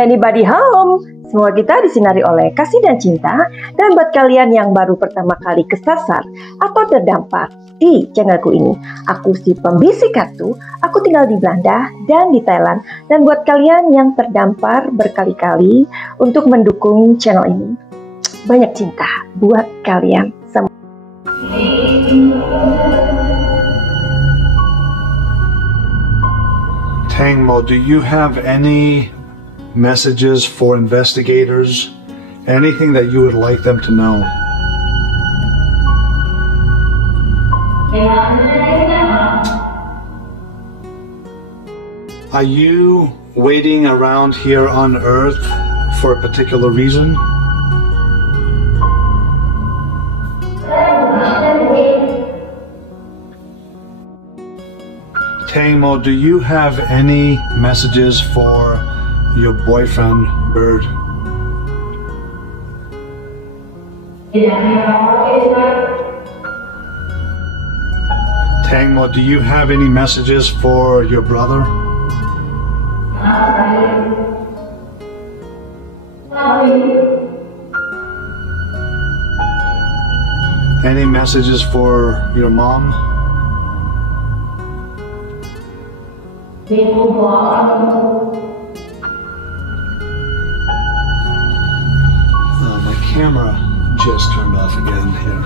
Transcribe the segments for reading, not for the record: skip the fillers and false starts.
Anybody home? Semua kita disinari oleh kasih dan cinta. Dan buat kalian yang baru pertama kali kesasar atau terdampak di channelku ini, aku si pembisik kartu, aku tinggal di Belanda dan di Thailand. Dan buat kalian yang terdampar berkali-kali untuk mendukung channel ini, banyak cinta buat kalian semua. Tangmo, do you have any messages for investigators? Anything that you would like them to know? Are you waiting around here on Earth for a particular reason? Tangmo, do you have any messages for your boyfriend, Bird? Tangmo, do you have any messages for your brother? Any messages for your mom? My camera just turned off again here.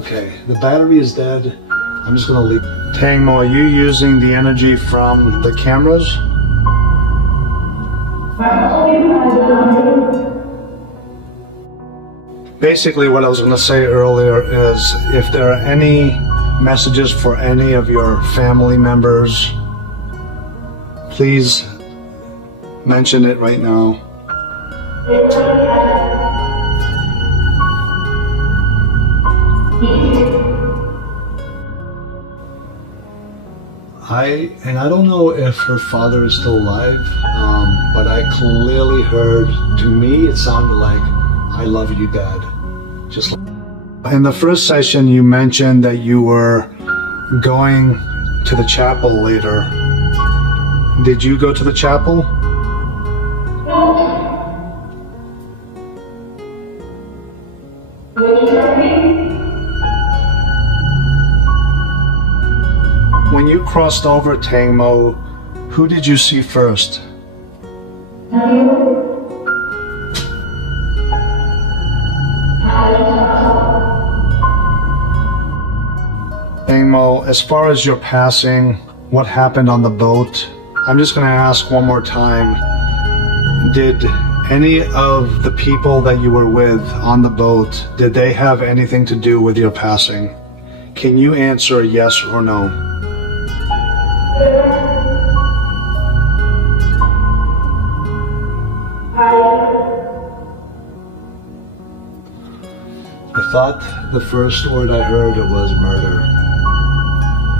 Okay, the battery is dead. I'm just gonna leave. Tangmo, are you using the energy from the cameras? Basically, what I was gonna say earlier is if there are any messages for any of your family members, please mention it right now. I don't know if her father is still alive, but I clearly heard, to me it sounded like, "I love you, Dad." Just like in the first session, you mentioned that you were going to the chapel later. Did you go to the chapel? When you crossed over, Tangmo, who did you see first? Tangmo, as far as your passing, what happened on the boat? I'm just going to ask one more time. Did any of the people that you were with on the boat, did they have anything to do with your passing? Can you answer yes or no? I thought the first word I heard was murder.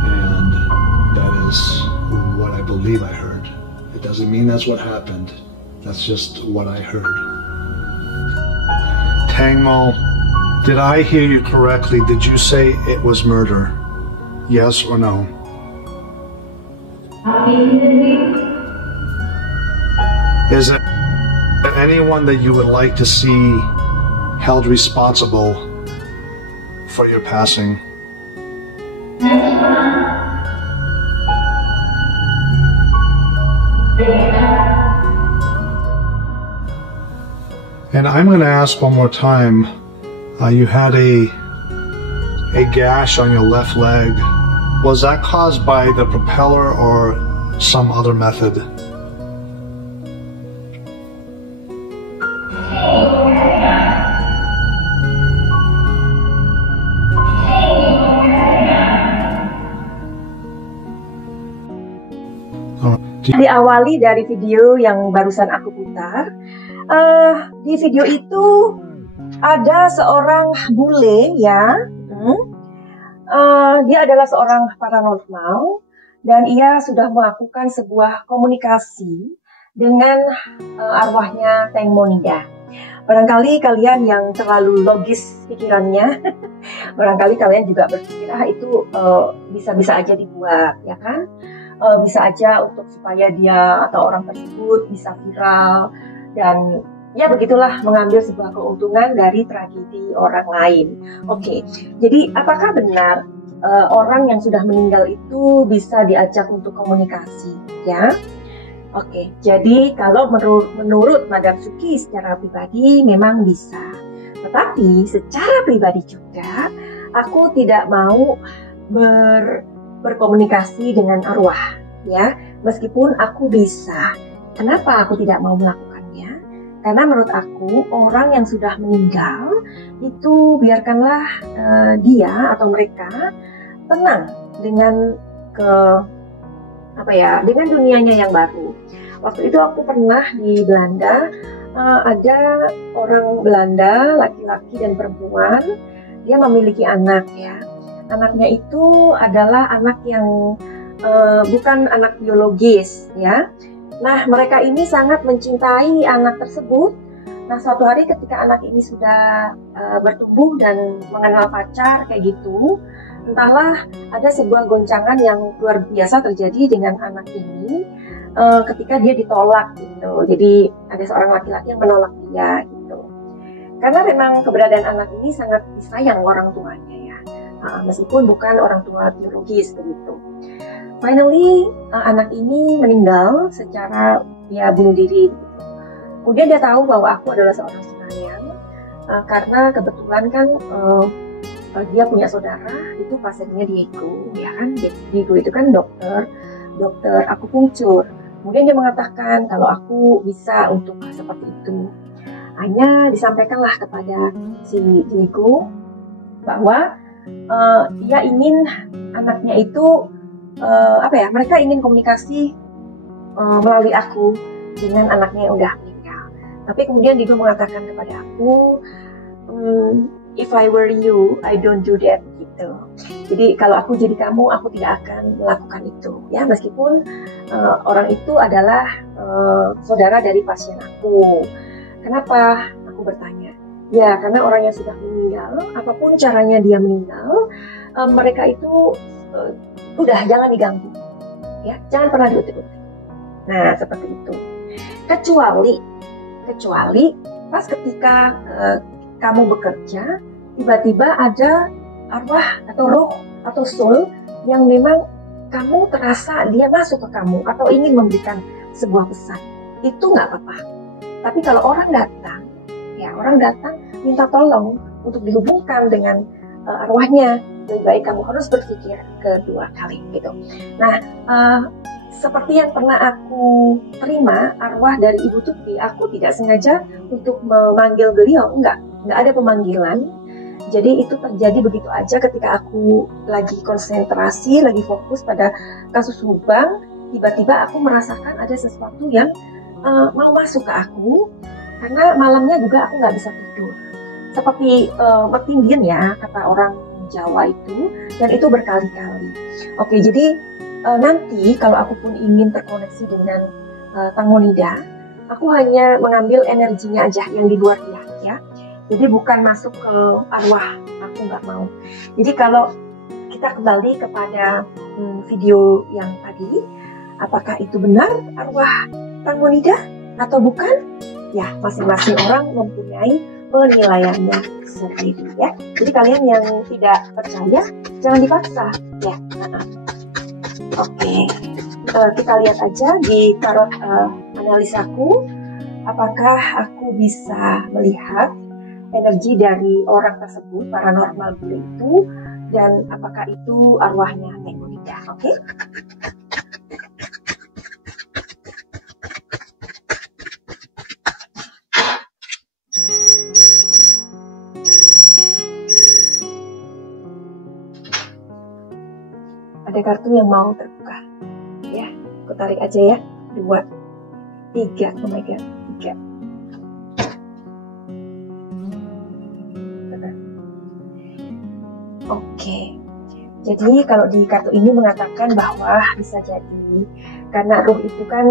And that is what I believe I heard. It doesn't mean that's what happened. That's just what I heard. Tangmo, did I hear you correctly? Did you say it was murder? Yes or no? Is there anyone that you would like to see held responsible for your passing? And I'm going to ask one more time. You had a gash on your left leg. Was that caused by the propeller or some other method? Diawali dari video yang barusan aku putar. Di video itu ada seorang bule ya. Dia adalah seorang paranormal dan ia sudah melakukan sebuah komunikasi dengan arwahnya Tangmo Nida. Barangkali kalian yang terlalu logis pikirannya, barangkali kalian juga berpikir itu bisa-bisa aja dibuat, ya kan? bisa aja untuk supaya dia atau orang tersebut bisa viral dan ya begitulah, mengambil sebuah keuntungan dari tragedi orang lain. Oke, jadi apakah benar orang yang sudah meninggal itu bisa diajak untuk komunikasi? Ya. Oke, jadi kalau menurut Madam Suki secara pribadi memang bisa. Tetapi secara pribadi juga aku tidak mau berkomunikasi dengan arwah, ya. Meskipun aku bisa. Kenapa aku tidak mau melakukannya? Karena menurut aku orang yang sudah meninggal itu biarkanlah dia atau mereka tenang dengan dengan dunianya yang baru. Waktu itu aku pernah di Belanda, ada orang Belanda, laki-laki dan perempuan, dia memiliki anak ya. Anaknya itu adalah anak yang bukan anak biologis ya. Nah, mereka ini sangat mencintai anak tersebut. Nah, suatu hari ketika anak ini sudah bertumbuh dan mengenal pacar kayak gitu, entahlah ada sebuah goncangan yang luar biasa terjadi dengan anak ini ketika dia ditolak gitu. Jadi ada seorang laki-laki yang menolak dia gitu. Karena memang keberadaan anak ini sangat disayang orang tuanya ya, meskipun bukan orang tua biologis begitu. Finally anak ini meninggal secara ya bunuh diri. Gitu. Kemudian dia tahu bahwa aku adalah seorang penyayang karena kebetulan kan dia punya saudara itu pasiennya Diego, ya kan? Diego itu kan dokter akupunktur. Kemudian dia mengatakan kalau aku bisa untuk seperti itu. Hanya disampaikanlah kepada si Diego bahwa dia ingin anaknya itu mereka ingin komunikasi melalui aku dengan anaknya yang udah meninggal. Tapi kemudian Diego mengatakan kepada aku, if I were you, I don't do that gitu. Jadi kalau aku jadi kamu, aku tidak akan melakukan itu. Ya, meskipun orang itu adalah saudara dari pasien aku. Kenapa? Aku bertanya. Ya, karena orang yang sudah meninggal, apapun caranya dia meninggal, mereka itu udah jangan diganggu. Ya, jangan pernah diutik-utik. Nah, seperti itu. Kecuali pas ketika kamu bekerja, tiba-tiba ada arwah atau roh atau soul yang memang kamu terasa dia masuk ke kamu atau ingin memberikan sebuah pesan, itu nggak apa-apa. Tapi kalau orang datang minta tolong untuk dihubungkan dengan arwahnya, lebih baik kamu harus berpikir kedua kali gitu. Nah, seperti yang pernah aku terima arwah dari Ibu Tuti, aku tidak sengaja untuk memanggil beliau, enggak ada pemanggilan. Jadi itu terjadi begitu aja ketika aku lagi konsentrasi, lagi fokus pada kasus lubang, tiba-tiba aku merasakan ada sesuatu yang mau masuk ke aku, karena malamnya juga aku nggak bisa tidur. Seperti mertindin ya, kata orang Jawa itu, dan itu berkali-kali. Oke, jadi nanti kalau aku pun ingin terkoneksi dengan Tangonida, aku hanya mengambil energinya aja yang di luar dia ya. Jadi bukan masuk ke arwah, aku nggak mau. Jadi kalau kita kembali kepada video yang tadi, apakah itu benar arwah Tangonida atau bukan? Ya, masing-masing orang mempunyai penilaiannya sendiri ya. Jadi kalian yang tidak percaya, jangan dipaksa ya. Oke, kita lihat aja di tarot analisaku, apakah aku bisa melihat energi dari orang tersebut, paranormal bule itu, dan apakah itu arwahnya Tangonida. Oke? Ada kartu yang mau terbuka. Ya, aku tarik aja ya. 2, 3, oh my god, 3. Oke, jadi kalau di kartu ini mengatakan bahwa bisa jadi karena ruh itu kan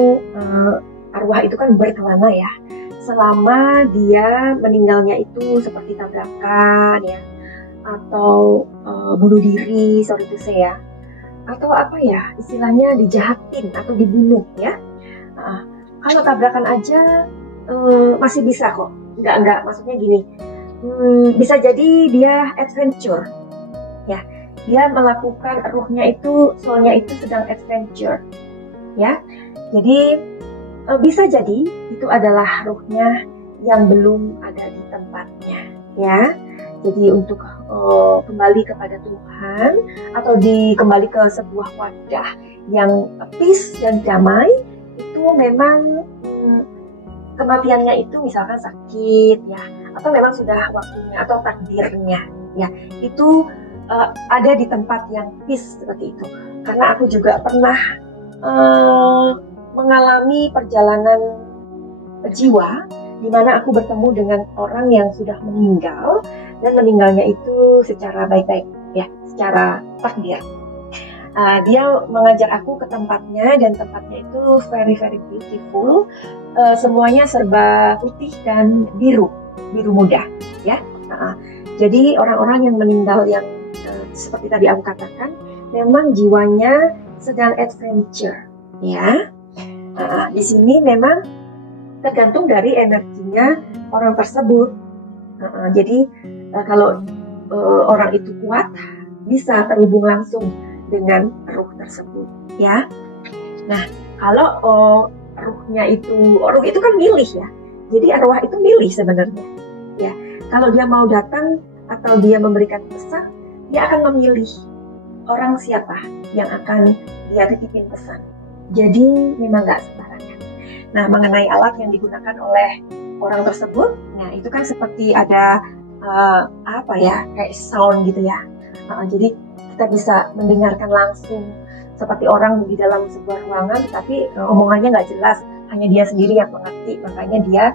arwah itu kan berkelana ya, selama dia meninggalnya itu seperti tabrakan ya, atau bunuh diri, sorry to say ya, atau apa ya istilahnya dijahatin atau dibunuh ya. Kalau tabrakan aja masih bisa kok, enggak maksudnya gini, bisa jadi dia adventure ya, dia melakukan ruhnya itu, soulnya itu sedang adventure ya, jadi bisa jadi itu adalah ruhnya yang belum ada di tempatnya ya. Jadi untuk kembali kepada Tuhan atau kembali ke sebuah wadah yang peace dan damai, itu memang kematiannya itu misalkan sakit ya, atau memang sudah waktunya atau takdirnya ya, itu ada di tempat yang peace seperti itu. Karena aku juga pernah mengalami perjalanan jiwa di mana aku bertemu dengan orang yang sudah meninggal, dan meninggalnya itu secara baik-baik ya, secara takdir. Dia mengajak aku ke tempatnya, dan tempatnya itu very beautiful. Semuanya serba putih dan biru muda ya. Jadi orang-orang yang meninggal yang seperti tadi aku katakan, memang jiwanya sedang adventure ya. Di sini memang tergantung dari energinya orang tersebut. Jadi kalau orang itu kuat, bisa terhubung langsung dengan ruh tersebut ya. Nah, kalau ruh itu kan milih ya. Jadi arwah itu milih sebenarnya ya. Kalau dia mau datang atau dia memberikan pesan, dia akan memilih orang siapa yang akan dia titipin pesan. Jadi memang nggak sembarangan. Nah, mengenai alat yang digunakan oleh orang tersebut, nah itu kan seperti ada kayak sound gitu ya. Jadi kita bisa mendengarkan langsung seperti orang di dalam sebuah ruangan, tapi omongannya nggak jelas, hanya dia sendiri yang mengerti, makanya dia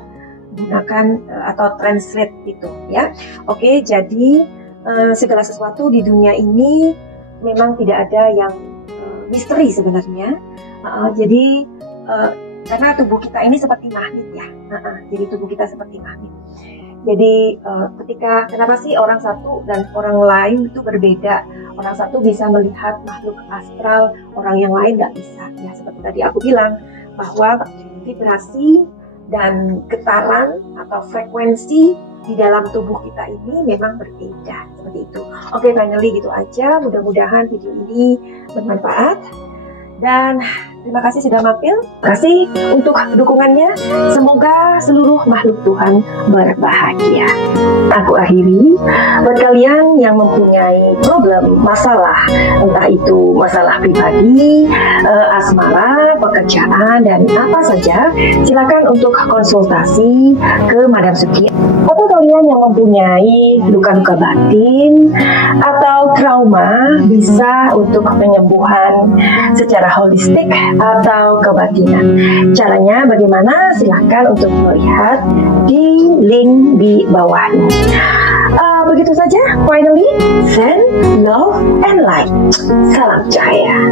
gunakan atau translate itu ya. Oke, jadi segala sesuatu di dunia ini memang tidak ada yang misteri sebenarnya. Jadi karena tubuh kita ini seperti magnet ya. Jadi tubuh kita seperti magnet. Jadi kenapa sih orang satu dan orang lain itu berbeda? Orang satu bisa melihat makhluk astral, orang yang lain nggak bisa. Ya seperti tadi aku bilang bahwa vibrasi dan getaran atau frekuensi di dalam tubuh kita ini memang berbeda seperti itu. Oke, finally gitu aja. Mudah-mudahan video ini bermanfaat. Dan terima kasih sudah mampir. Terima kasih untuk dukungannya. Semoga seluruh makhluk Tuhan berbahagia. Aku akhiri. Buat kalian yang mempunyai problem, masalah, entah itu masalah pribadi, asmara, pekerjaan, dan apa saja, silakan untuk konsultasi ke Madam Suki. Atau kalian yang mempunyai luka-luka batin atau trauma, bisa untuk penyembuhan secara holistik atau kebatinan. Caranya bagaimana? Silahkan untuk melihat di link di bawah ini. Begitu saja. Finally, send love and light. Salam cahaya.